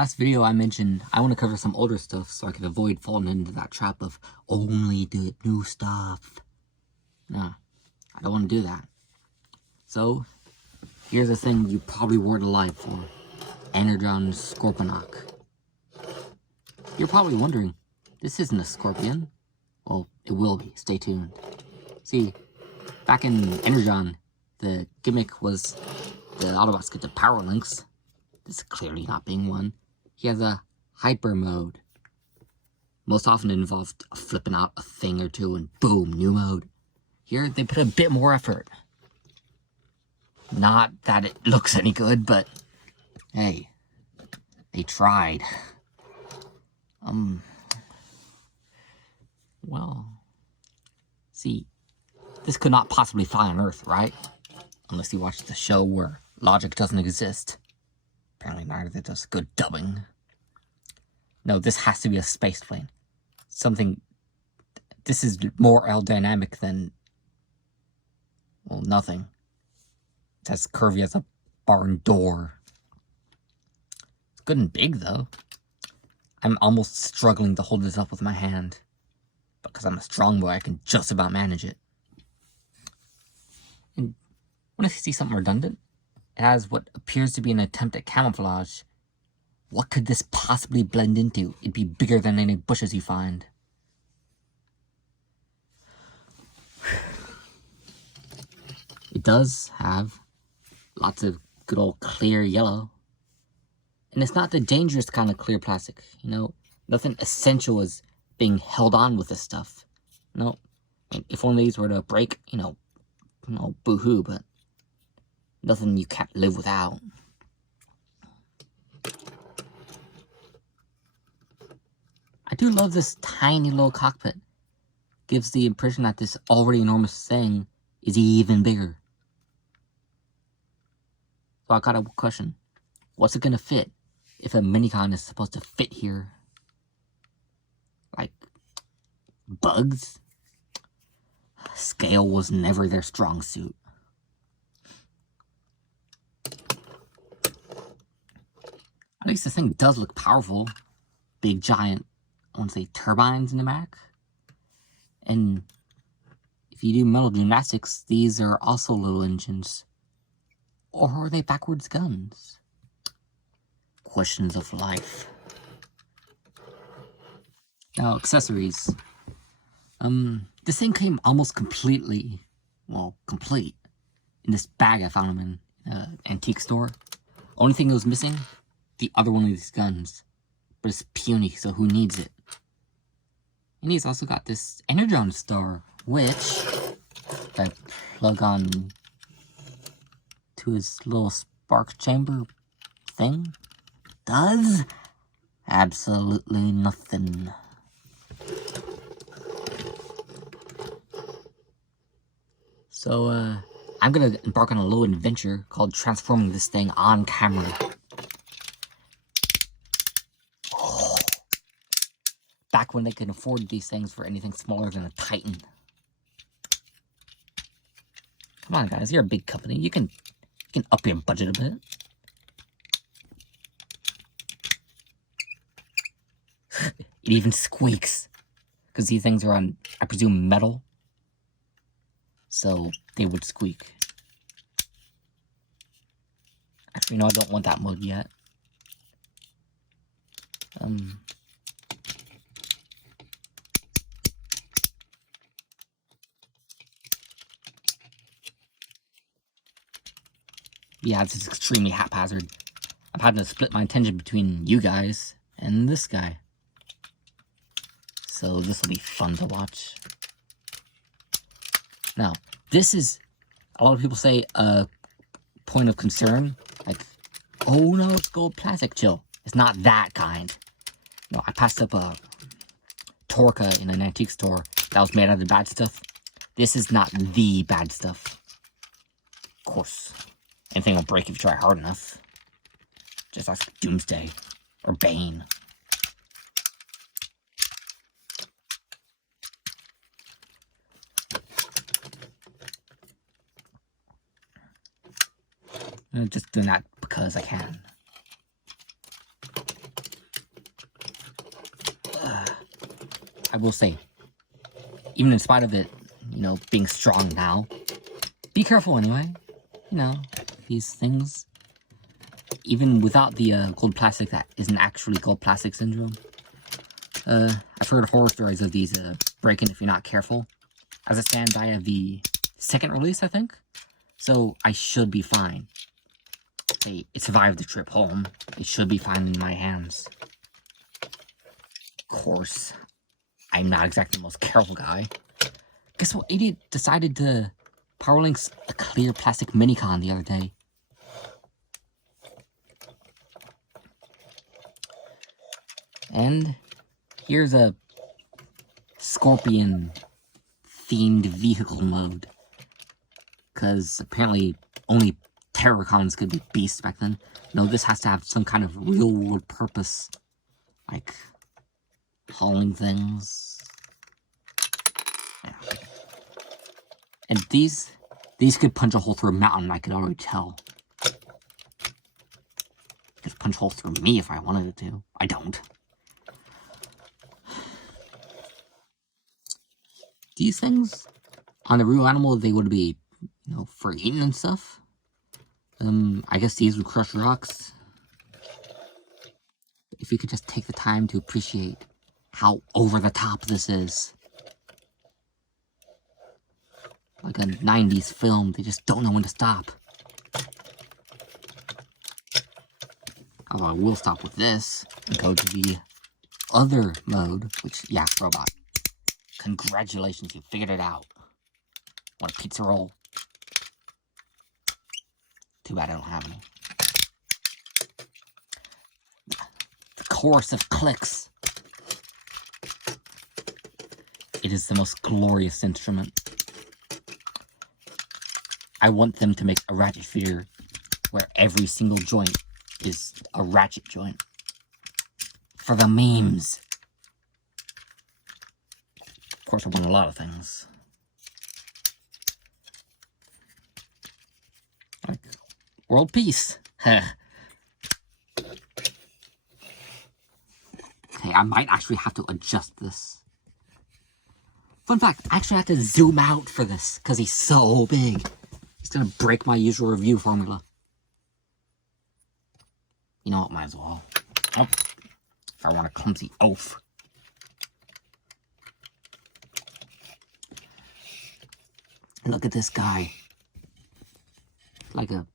Last video I mentioned I want to cover some older stuff so I can avoid falling into that trap of only do new stuff. Nah, I don't want to do that. So, here's a thing you probably weren't alive for. Energon Scorponok. You're probably wondering, this isn't a scorpion. Well, it will be. Stay tuned. See, back in Energon, the gimmick was the Autobots get the power links. This clearly not being one. He has a hyper mode. Most often it involved flipping out a thing or two and boom, new mode. Here they put a bit more effort. Not that it looks any good, but hey, they tried. Well, see, this could not possibly fly on Earth, right? Unless you watch the show where logic doesn't exist. Apparently neither does good dubbing. No, this has to be a space plane. Something... This is more aerodynamic than... well, nothing. It's as curvy as a barn door. It's good and big, though. I'm almost struggling to hold this up with my hand. Because I'm a strong boy, I can just about manage it. And when I see something redundant, it has what appears to be an attempt at camouflage. What could this possibly blend into? It'd be bigger than any bushes you find. It does have lots of good old clear yellow. And it's not the dangerous kind of clear plastic, you know? Nothing essential is being held on with this stuff. No. If one of these were to break, you know, boo-hoo, but nothing you can't live without. I do love this tiny little cockpit. Gives the impression that this already enormous thing is even bigger. So I got a question. What's it gonna fit if a minicon is supposed to fit here? Like, bugs? Scale was never their strong suit. At least this thing does look powerful. Big giant, I want to say turbines in the back. And if you do metal gymnastics, these are also little engines. Or are they backwards guns? Questions of life. Now, accessories. This thing came almost completely, well, complete, in this bag I found them in an antique store. Only thing that was missing, the other one of these guns. But it's puny, so who needs it? And he's also got this Energon star, which, if I plug on to his little spark chamber thing, does absolutely nothing. So, I'm gonna embark on a little adventure called transforming this thing on camera. Back when they could afford these things for anything smaller than a Titan. Come on, guys, you're a big company. You can up your budget a bit. It even squeaks. Because these things are on, I presume, metal. So they would squeak. Actually, no, I don't want that mode yet. Yeah, this is extremely haphazard. I'm having to split my attention between you guys and this guy. So this will be fun to watch. Now, this is, a lot of people say, a point of concern. Like, oh no, it's gold plastic. Chill. It's not that kind. No, I passed up a Torca in an antique store that was made out of bad stuff. This is not the bad stuff. Of course. Anything will break if you try hard enough. Just like Doomsday. Or Bane. I'm just doing that because I can. I will say, even in spite of it, you know, being strong now, be careful anyway. You know, these things, even without the gold plastic that isn't actually gold plastic syndrome. I've heard horror stories of these breaking if you're not careful. As it stands, I have the second release, I think, so I should be fine. Hey, it survived the trip home. It should be fine in my hands. Of course, I'm not exactly the most careful guy. Guess what idiot decided to power links a clear plastic minicon the other day? And here's a Scorpion themed vehicle mode. Because apparently only Terracons could be beasts back then. No, this has to have some kind of real world purpose. Like hauling things. Yeah. And these could punch a hole through a mountain, I could already tell. Could punch holes through me if I wanted it to. I don't. These things, on the real animal, they would be, you know, for eating and stuff. I guess these would crush rocks. If you could just take the time to appreciate how over the top this is. Like a 90s film, they just don't know when to stop. Although I will stop with this and go to the other mode, which, yeah, robot. Congratulations, you figured it out. Want a pizza roll? Too bad I don't have any. The chorus of clicks. It is the most glorious instrument. I want them to make a ratchet figure where every single joint is a ratchet joint. For the memes. Of course, I want a lot of things. Like world peace. Okay, I might actually have to adjust this. Fun fact, I actually have to zoom out for this because he's so big. He's gonna break my usual review formula. You know what, might as well. Oh, if I want a clumsy oaf. Look at this guy. Like a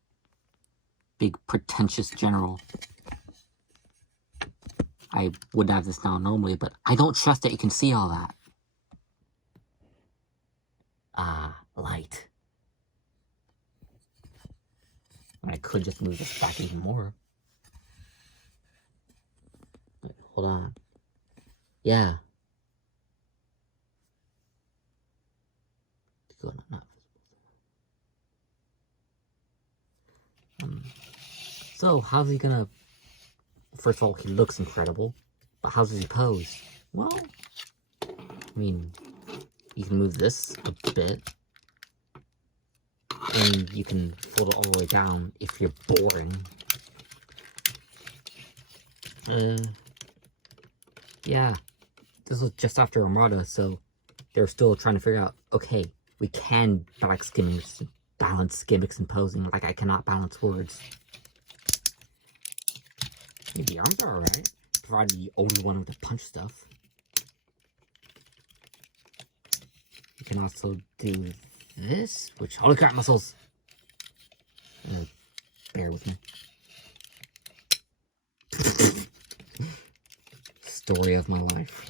big pretentious general. I would have this down normally, but I don't trust that you can see all that. Light. I could just move this back even more. Wait, hold on. Yeah. Not visible. So, how's he gonna... First of all, he looks incredible. But how does he pose? Well, I mean, you can move this a bit. And you can fold it all the way down if you're boring. Yeah. This was just after Armada, so they're still trying to figure out, okay, we can balance gimmicks and posing, like I cannot balance words. Maybe the arms are alright, provided you only want them to punch stuff. You can also do this, which, holy crap, muscles! Bear with me. Story of my life.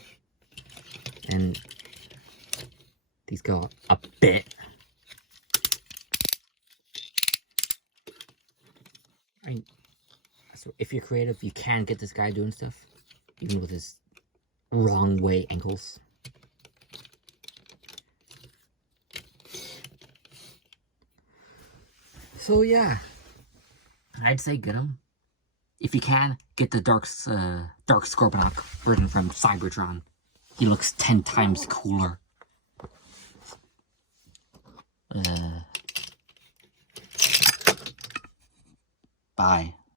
And these go a bit. So if you're creative, you can get this guy doing stuff, even with his wrong way ankles. So yeah, I'd say get him. If you can, get the Dark Scorponok version from Cybertron. He looks 10 times cooler. Bye.